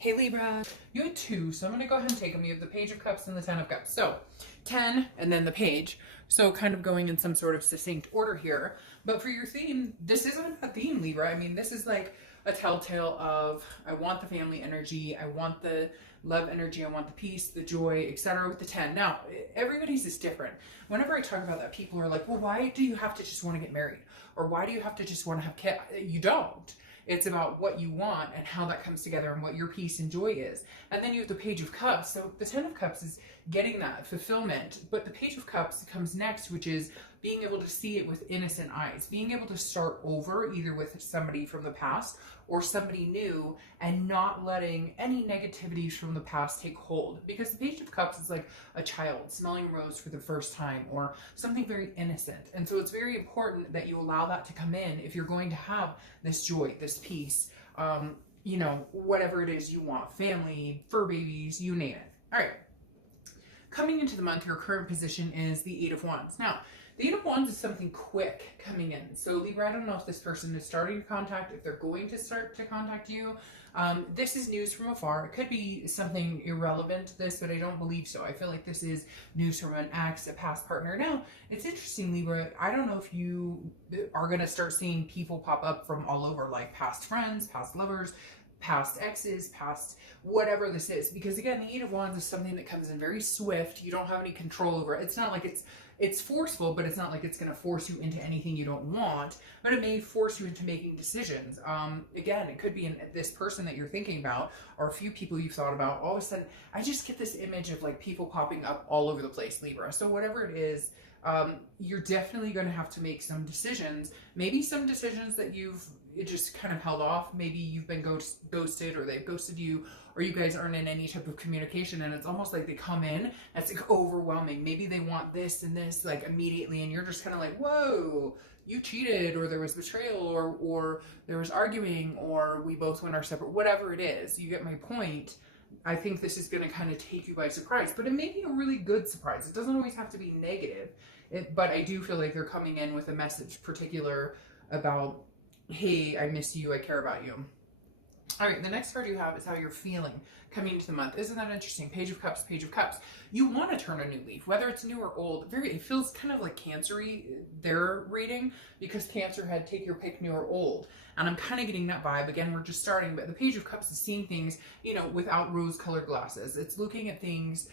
Hey Libra, you had two, so I'm going to go ahead and take them. You have the Page of Cups and the Ten of Cups. So 10 and then the Page. So kind of going in some sort of succinct order here. But for your theme, this isn't a theme, Libra. I mean, this is like a telltale of I want the family energy, I want the love energy, I want the peace, the joy, etc. with the 10. Now, everybody's is different. Whenever I talk about that, people are like, well, why do you have to just want to get married? Or why do you have to just want to have kids? You don't. It's about what you want and how that comes together and what your peace and joy is. And then you have the Page of Cups. So the Ten of Cups is getting that fulfillment. But the Page of Cups comes next, which is being able to see it with innocent eyes. Being able to start over either with somebody from the past or somebody new and not letting any negativities from the past take hold. Because the Page of Cups is like a child smelling a rose for the first time or something very innocent. And so it's very important that you allow that to come in if you're going to have this joy, this peace, you know, whatever it is you want, family, fur babies, you name it. All right. Coming into the month, your current position is the Eight of Wands. Now, the Eight of Wands is something quick coming in. So Libra, I don't know if this person is starting to contact, if they're going to start to contact you. This is news from afar. It could be something irrelevant to this, but I don't believe so. I feel like this is news from an ex, a past partner. Now, it's interesting, Libra. I don't know if you are going to start seeing people pop up from all over, like past friends, past lovers, past exes, past whatever this is. Because again, the Eight of Wands is something that comes in very swift. You don't have any control over it. It's not like it's forceful, but it's not like it's going to force you into anything you don't want, but it may force you into making decisions. Again, it could be this person that you're thinking about or a few people you've thought about. All of a sudden, I just get this image of like people popping up all over the place, Libra. So whatever it is, you're definitely going to have to make some decisions. Maybe some decisions that you've just kind of held off. Maybe you've been ghosted or they've ghosted you, or you guys aren't in any type of communication, and it's almost like they come in, it's like overwhelming. Maybe they want this and this like immediately, and you're just kind of like, whoa, you cheated, or there was betrayal, or there was arguing, or we both went our separate, whatever it is. You get my point. I think this is going to kind of take you by surprise, but it may be a really good surprise. It doesn't always have to be negative, but I do feel like they're coming in with a message particular about, hey, I miss you, I care about you. All right, the next card you have is how you're feeling coming into the month. Isn't that interesting? Page of Cups, Page of Cups. You want to turn a new leaf, whether it's new or old. It feels kind of like Cancer-y, their reading, because Cancer had take your pick, new or old. And I'm kind of getting that vibe. Again, we're just starting, but the Page of Cups is seeing things, you know, without rose-colored glasses. It's looking at things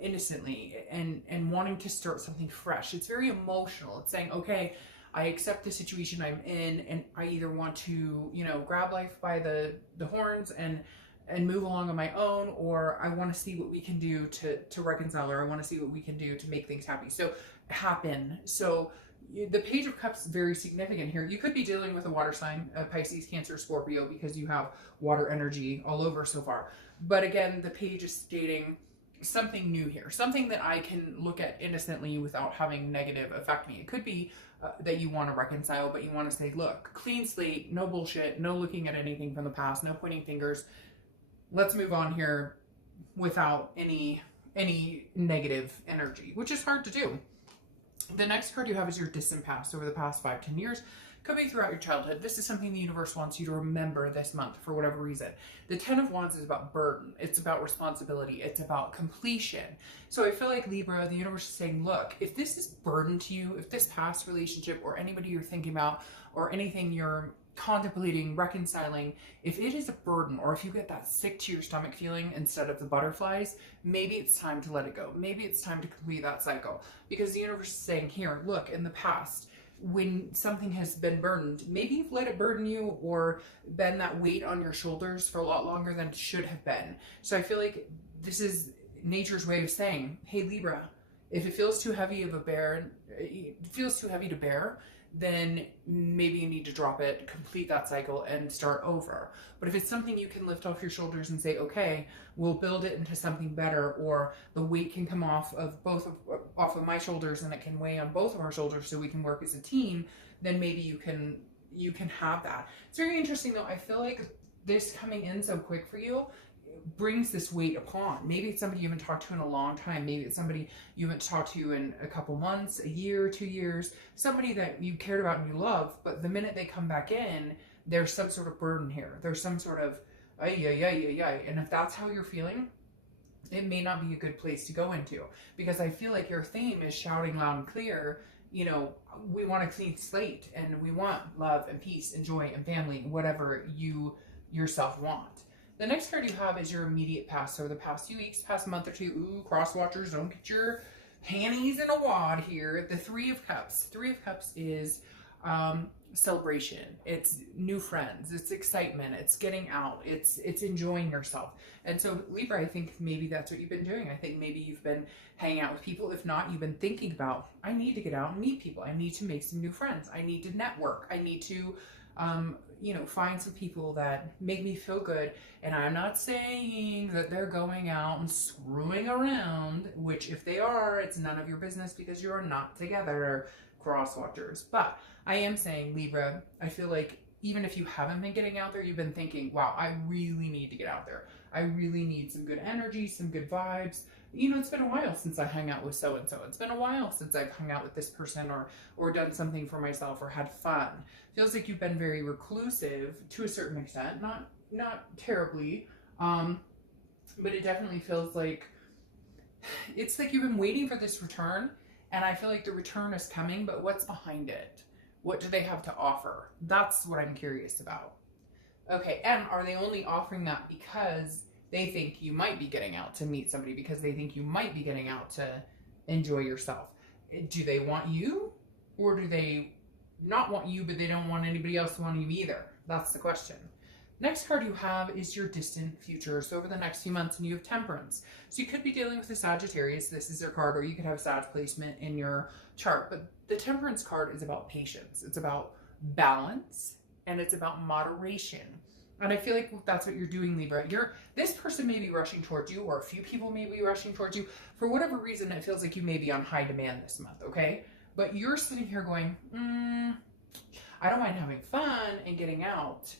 innocently and wanting to start something fresh. It's very emotional. It's saying, okay, I accept the situation I'm in, and I either want to, you know, grab life by the horns and move along on my own, or I want to see what we can do to reconcile, or I want to see what we can do to make things happy. So the Page of Cups is very significant here. You could be dealing with a water sign, Pisces, Cancer, Scorpio, because you have water energy all over so far. But again, the page is stating something new here, something that I can look at innocently without having negative affect me. It could be that you want to reconcile, but you want to say, look, clean slate, no bullshit, no looking at anything from the past, no pointing fingers. Let's move on here without any negative energy, which is hard to do. The next card you have is your distant past, over the past 5-10 years. Could be throughout your childhood. This is something the universe wants you to remember this month for whatever reason. The Ten of Wands is about burden. It's about responsibility. It's about completion. So I feel like Libra, the universe is saying, look, if this is burden to you, if this past relationship or anybody you're thinking about or anything you're contemplating, reconciling, if it is a burden, or if you get that sick to your stomach feeling instead of the butterflies, maybe it's time to let it go. Maybe it's time to complete that cycle, because the universe is saying, here, look, in the past, when something has been burdened, maybe you've let it burden you or been that weight on your shoulders for a lot longer than it should have been. So I feel like this is nature's way of saying, hey Libra, if it feels too heavy of a bear, it feels too heavy to bear, then maybe you need to drop it, complete that cycle, and start over. But if it's something you can lift off your shoulders and say, okay, we'll build it into something better, or the weight can come off of my shoulders and it can weigh on both of our shoulders so we can work as a team, then maybe you can have that. It's very interesting though. I feel like this coming in so quick for you brings this weight upon. Maybe it's somebody you haven't talked to in a long time. Maybe it's somebody you haven't talked to in a couple months, a year, 2 years, somebody that you cared about and you love, but the minute they come back in, there's some sort of burden here. There's some sort of Ay, ay, ay, ay, ay. And if that's how you're feeling, it may not be a good place to go into, because I feel like your theme is shouting loud and clear, you know, we want a clean slate and we want love and peace and joy and family, whatever you yourself want. The next card you have is your immediate past. So the past few weeks, past month or two. Ooh, cross watchers, don't get your panties in a wad here. The Three of Cups. Three of Cups is celebration. It's new friends. It's excitement. It's getting out. It's enjoying yourself. And so Libra, I think maybe that's what you've been doing. I think maybe you've been hanging out with people. If not, you've been thinking about, I need to get out and meet people. I need to make some new friends. I need to network. I need to you know, find some people that make me feel good. And I'm not saying that they're going out and screwing around, which if they are, it's none of your business because you're not together, cross watchers. But I am saying, Libra, I feel like even if you haven't been getting out there, you've been thinking, wow, I really need to get out there. I really need some good energy, some good vibes. You know, it's been a while since I hung out with so-and-so. It's been a while since I've hung out with this person or done something for myself or had fun. Feels like you've been very reclusive to a certain extent, not terribly, but it definitely feels like it's like you've been waiting for this return, and I feel like the return is coming, but what's behind it? What do they have to offer? That's what I'm curious about. Okay, and are they only offering that because they think you might be getting out to meet somebody, because they think you might be getting out to enjoy yourself? Do they want you, or do they not want you, but they don't want anybody else to want you either? That's the question. Next card you have is your distant future. So over the next few months, and you have Temperance. So you could be dealing with a Sagittarius. This is their card, or you could have Sag placement in your chart. But the Temperance card is about patience. It's about balance, and it's about moderation. And I feel like that's what you're doing, Libra. This person may be rushing towards you, or a few people may be rushing towards you. For whatever reason, it feels like you may be on high demand this month, okay? But you're sitting here going, I don't mind having fun and getting out.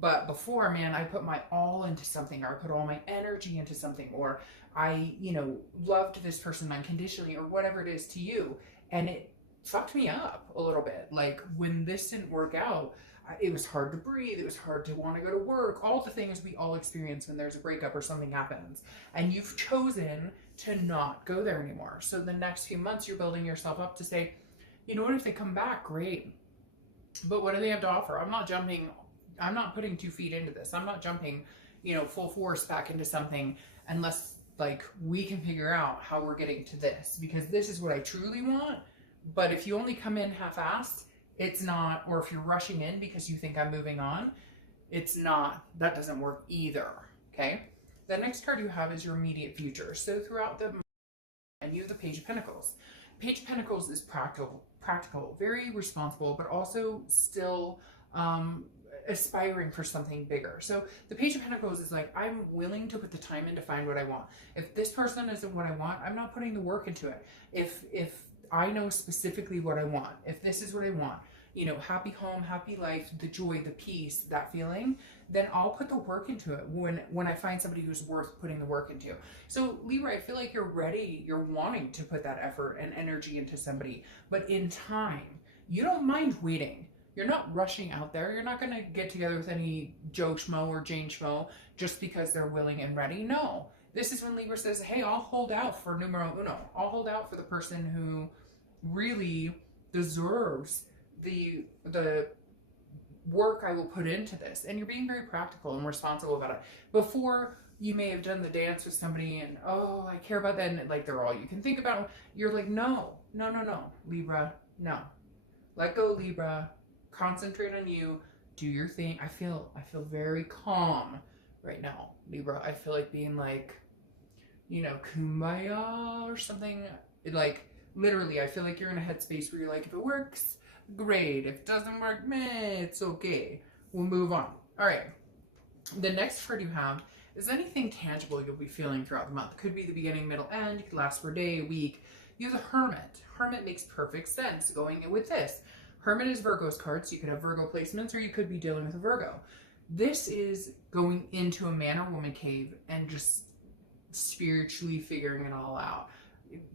But before, man, I put my all into something, or I put all my energy into something, or I, you know, loved this person unconditionally, or whatever it is to you. And it fucked me up a little bit. Like when this didn't work out, it was hard to breathe. It was hard to want to go to work. All the things we all experience when there's a breakup or something happens. And you've chosen to not go there anymore. So the next few months, you're building yourself up to say, you know what, if they come back, great. But what do they have to offer? I'm not putting 2 feet into this. I'm not jumping, you know, full force back into something unless like we can figure out how we're getting to this, because this is what I truly want. But if you only come in half-assed, it's not, or if you're rushing in because you think I'm moving on, it's not, that doesn't work either, okay? The next card you have is your immediate future. So throughout the, and you have the Page of Pentacles. Page of Pentacles is practical, very responsible, but also still aspiring for something bigger. So the Page of Pentacles is like, I'm willing to put the time in to find what I want. If this person isn't what I want, I'm not putting the work into it. If I know specifically what I want, if this is what I want, you know, happy home, happy life, the joy, the peace, that feeling, then I'll put the work into it when I find somebody who's worth putting the work into. So Libra, I feel like you're ready, you're wanting to put that effort and energy into somebody, but in time. You don't mind waiting. You're not rushing out there. You're not going to get together with any Joe Schmo or Jane Schmo just because they're willing and ready. No. This is when Libra says, hey, I'll hold out for numero uno. I'll hold out for the person who really deserves the work I will put into this. And you're being very practical and responsible about it. Before, you may have done the dance with somebody and, oh, I care about that, and like they're all you can think about. You're like, no, Libra, no. Let go, Libra. Concentrate on you. Do your thing. I feel very calm right now, Libra. I feel like being like, you know, kumbaya or something. Like, literally, I feel like you're in a headspace where you're like, if it works, great. If it doesn't work, meh, it's okay. We'll move on. All right. The next card you have is anything tangible you'll be feeling throughout the month. Could be the beginning, middle, end. It could last for a day, a week. You have the Hermit. Hermit makes perfect sense going in with this. Hermit is Virgo's card, so you could have Virgo placements, or you could be dealing with a Virgo. This is going into a man or woman cave and just spiritually figuring it all out.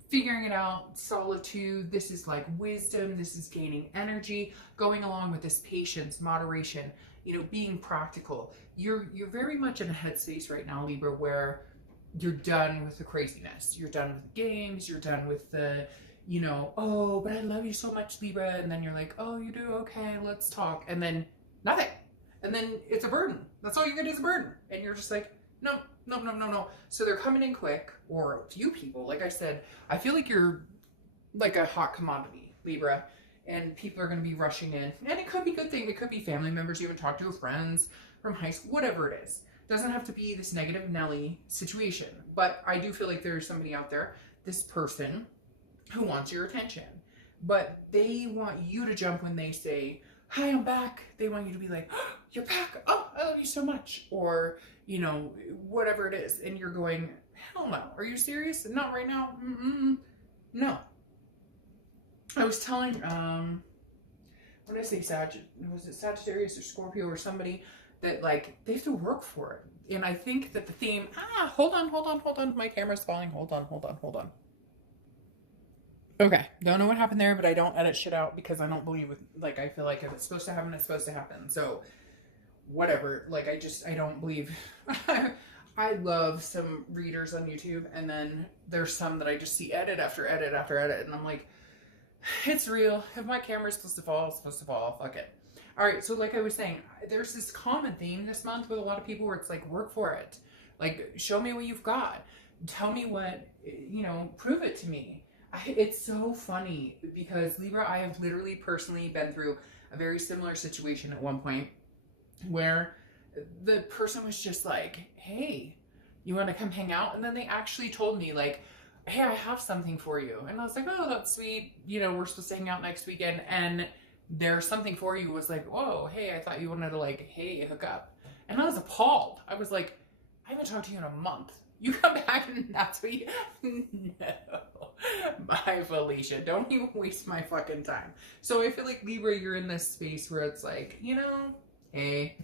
Figuring it out, solitude. This is like wisdom. This is gaining energy, going along with this patience, moderation. being practical. You're very much in a headspace right now, Libra, where you're done with the craziness. You're done with the games. You're done with the, oh, but I love you so much, Libra. And then you're like, oh, you do? Okay, let's talk. And then nothing. And then it's a burden. That's all you get is a burden. And you're just like, no. So they're coming in quick, or a few people. Like I said, I feel like you're like a hot commodity, Libra, and people are going to be rushing in. And it could be a good thing. It could be family members you haven't talked to, friends from high school, whatever it is. It doesn't have to be this negative Nelly situation. But I do feel like there's somebody out there, this person, who wants your attention. But they want you to jump when they say, hi, I'm back. They want you to be like, oh, you're back. Oh, I love you so much. Or, whatever it is. And you're going, hell no. Are you serious? Not right now. No. I was telling, what did I say, was it Sagittarius or Scorpio or somebody that like, they have to work for it. And I think that the theme, hold on. My camera's falling. Hold on. Okay, don't know what happened there, but I don't edit shit out because I don't believe it. Like, I feel like if it's supposed to happen, it's supposed to happen. So, whatever. Like, I don't believe. I love some readers on YouTube, and then there's some that I just see edit after edit after edit, and I'm like, it's real. If my camera's supposed to fall, it's supposed to fall. Fuck it. All right, so like I was saying, there's this common theme this month with a lot of people where it's like, work for it. Like, show me what you've got. Tell me what, prove it to me. It's so funny because Libra, I have literally personally been through a very similar situation at one point where the person was just like, hey, you want to come hang out? And then they actually told me like, hey, I have something for you. And I was like, oh, that's sweet. We're supposed to hang out next weekend. And there's something for you was like, whoa, hey, I thought you wanted to like, hey, hook up. And I was appalled. I was like, I haven't talked to you in a month. You come back and that's what you... No. Bye, Felicia. Don't even waste my fucking time. So I feel like, Libra, you're in this space where it's like, hey,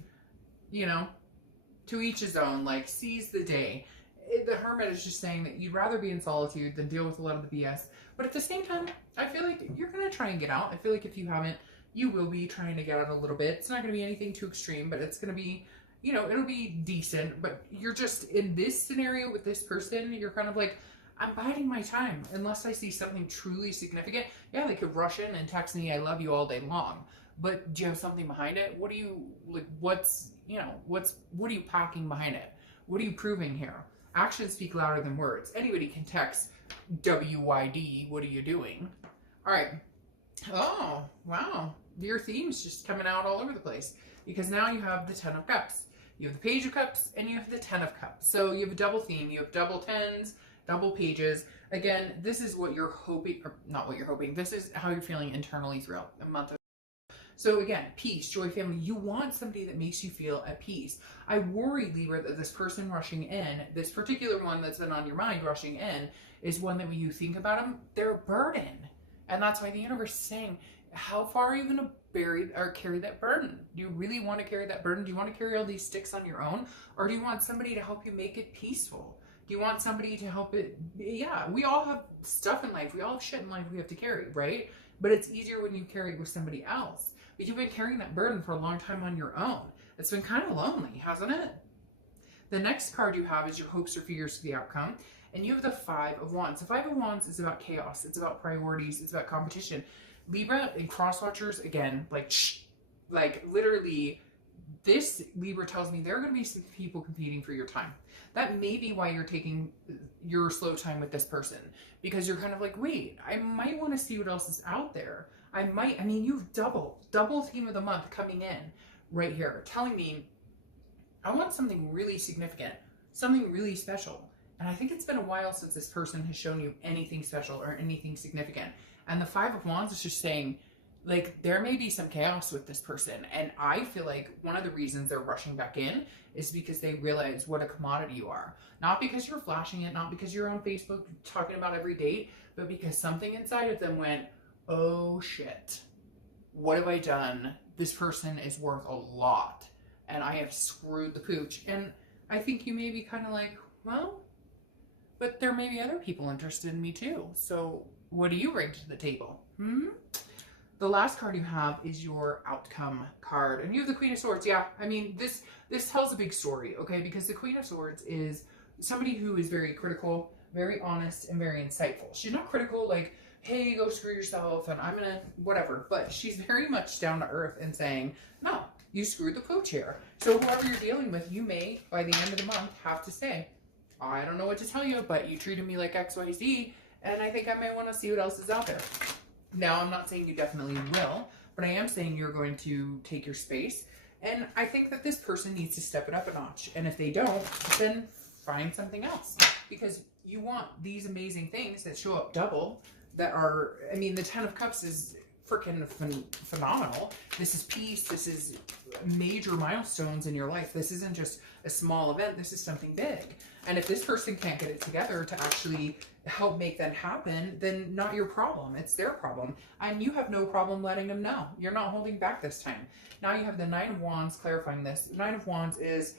to each his own, like, seize the day. The Hermit is just saying that you'd rather be in solitude than deal with a lot of the BS. But at the same time, I feel like you're going to try and get out. I feel like if you haven't, you will be trying to get out a little bit. It's not going to be anything too extreme, but it's going to be... it'll be decent, but you're just in this scenario with this person, you're kind of like, I'm biding my time unless I see something truly significant. Yeah, they could rush in and text me, I love you all day long. But do you have something behind it? What do you, like, what are you packing behind it? What are you proving here? Actions speak louder than words. Anybody can text WYD, what are you doing? All right. Oh, wow. Your theme's just coming out all over the place because now you have the 10 of Cups. You have the Page of Cups and you have the 10 of Cups. So you have a double theme. You have double tens, double pages. Again, this is what you're hoping, or not what you're hoping. This is how you're feeling internally throughout the month. So again, peace, joy, family. You want somebody that makes you feel at peace. I worry, Libra, that this person rushing in, this particular one that's been on your mind rushing in, is one that when you think about them, they're a burden. And that's why the universe is saying, how far are you going to bury or carry that burden? Do you really want to carry that burden? Do you want to carry all these sticks on your own? Or do you want somebody to help you make it peaceful? Do you want somebody to help it? Yeah, we all have stuff in life. We all have shit in life we have to carry, right? But it's easier when you carry it with somebody else. But you've been carrying that burden for a long time on your own. It's been kind of lonely, hasn't it? The next card you have is your hopes or fears for the outcome. And you have the 5 of Wands. The 5 of Wands is about chaos. It's about priorities. It's about competition. Libra and cross-watchers, again, like literally, this Libra tells me there are going to be some people competing for your time. That may be why you're taking your slow time with this person. Because you're kind of like, wait, I might want to see what else is out there. You've double theme of the month coming in right here, telling me, I want something really significant, something really special. And I think it's been a while since this person has shown you anything special or anything significant. And the 5 of Wands is just saying, like, there may be some chaos with this person. And I feel like one of the reasons they're rushing back in is because they realize what a commodity you are. Not because you're flashing it, not because you're on Facebook talking about every date, but because something inside of them went, oh shit, what have I done? This person is worth a lot. And I have screwed the pooch. And I think you may be kind of like, well, but there may be other people interested in me too. So what do you bring to the table? The The last card you have is your outcome card, and you have the Queen of Swords. Yeah, I mean, this tells a big story, okay? Because the Queen of Swords is somebody who is very critical, very honest, and very insightful. She's not critical like, hey, go screw yourself, and I'm gonna whatever. But she's very much down to earth and saying, no, you screwed the pooch here. So whoever you're dealing with, you may, by the end of the month, have to say, I don't know what to tell you, but you treated me like XYZ, and I think I may want to see what else is out there. Now, I'm not saying you definitely will, but I am saying you're going to take your space. And I think that this person needs to step it up a notch. And if they don't, then find something else. Because you want these amazing things that show up double, that are, I mean, the Ten of Cups is freaking phenomenal. This is peace. This is major milestones in your life. This isn't just a small event. This is something big. And if this person can't get it together to actually help make that happen, then not your problem. It's their problem. And you have no problem letting them know. You're not holding back this time. Now you have the Nine of Wands clarifying this. The Nine of Wands is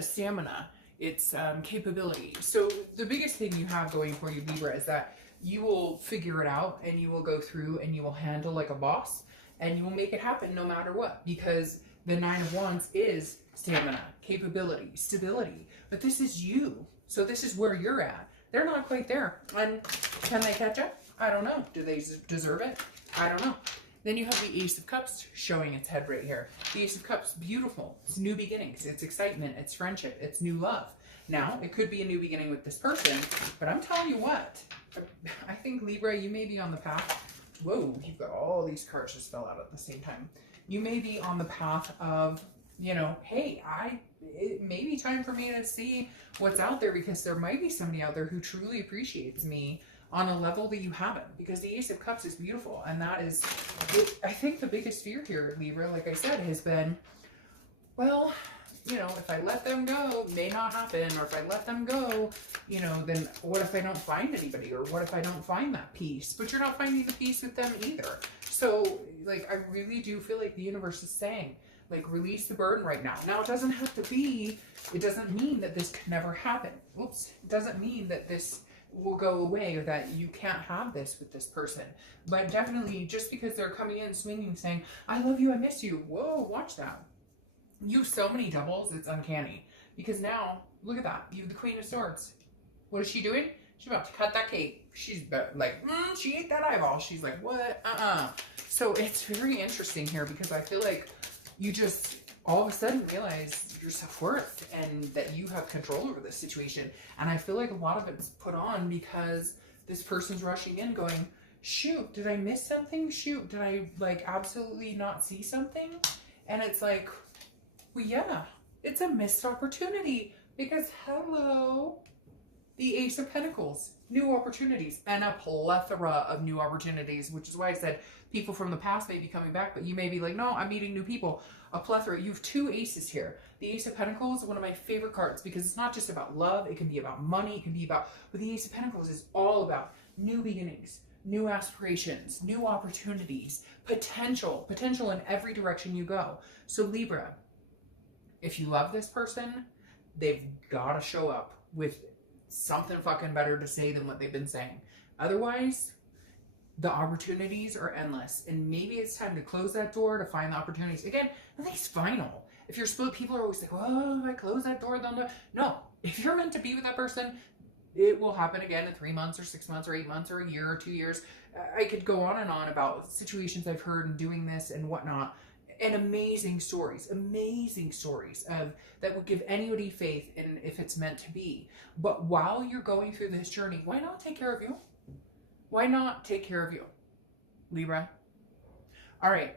stamina. It's capability. So the biggest thing you have going for you, Libra, is that you will figure it out and you will go through and you will handle like a boss and you will make it happen no matter what, because the Nine of Wands is stamina, capability, stability. But this is you. So this is where you're at. They're not quite there. And can they catch up? I don't know. Do they deserve it? I don't know. Then you have the Ace of Cups showing its head right here. The Ace of Cups, beautiful. It's new beginnings. It's excitement. It's friendship. It's new love. Now, it could be a new beginning with this person, but I'm telling you what, I think, Libra, you may be on the path. Whoa, you've got all these cards just fell out at the same time. You may be on the path of, you know, hey, it may be time for me to see what's out there, because there might be somebody out there who truly appreciates me on a level that you haven't, because the Ace of Cups is beautiful. And that is, I think the biggest fear here, Libra, like I said, has been, well, you know, if I let them go, it may not happen. Or if I let them go, you know, then what if I don't find anybody? Or what if I don't find that peace? But you're not finding the peace with them either. So, like, I really do feel like the universe is saying, like, release the burden right now. Now, it doesn't have to be, it doesn't mean that this can never happen. Oops. It doesn't mean that this will go away or that you can't have this with this person. But definitely, just because they're coming in swinging saying, I love you, I miss you. Whoa, watch that. You have so many doubles, it's uncanny. Because now, look at that. You have the Queen of Swords. What is she doing? She's about to cut that cake. She's like, she ate that eyeball. She's like, what? So it's very interesting here, because I feel like you just all of a sudden realize your self-worth and that you have control over this situation. And I feel like a lot of it's put on because this person's rushing in going, shoot, did I miss something? Shoot, did I like absolutely not see something? And it's like, well, yeah, it's a missed opportunity, because hello, the Ace of Pentacles, new opportunities, and a plethora of new opportunities, which is why I said people from the past may be coming back, but you may be like, no, I'm meeting new people. A plethora. You have two aces here. The Ace of Pentacles is one of my favorite cards, because it's not just about love. It can be about money. It can be about, but the Ace of Pentacles is all about new beginnings, new aspirations, new opportunities, potential in every direction you go. So Libra, if you love this person, they've got to show up with something fucking better to say than what they've been saying. Otherwise, the opportunities are endless. And maybe it's time to close that door to find the opportunities. Again, nothing's final. If you're split, people are always like, oh, if I close that door, they'll know. No, if you're meant to be with that person, it will happen again in 3 months or 6 months or 8 months or a year or 2 years. I could go on and on about situations I've heard and doing this and whatnot. And amazing stories of that would give anybody faith in if it's meant to be. But while you're going through this journey, why not take care of you? Why not take care of you, Libra? All right,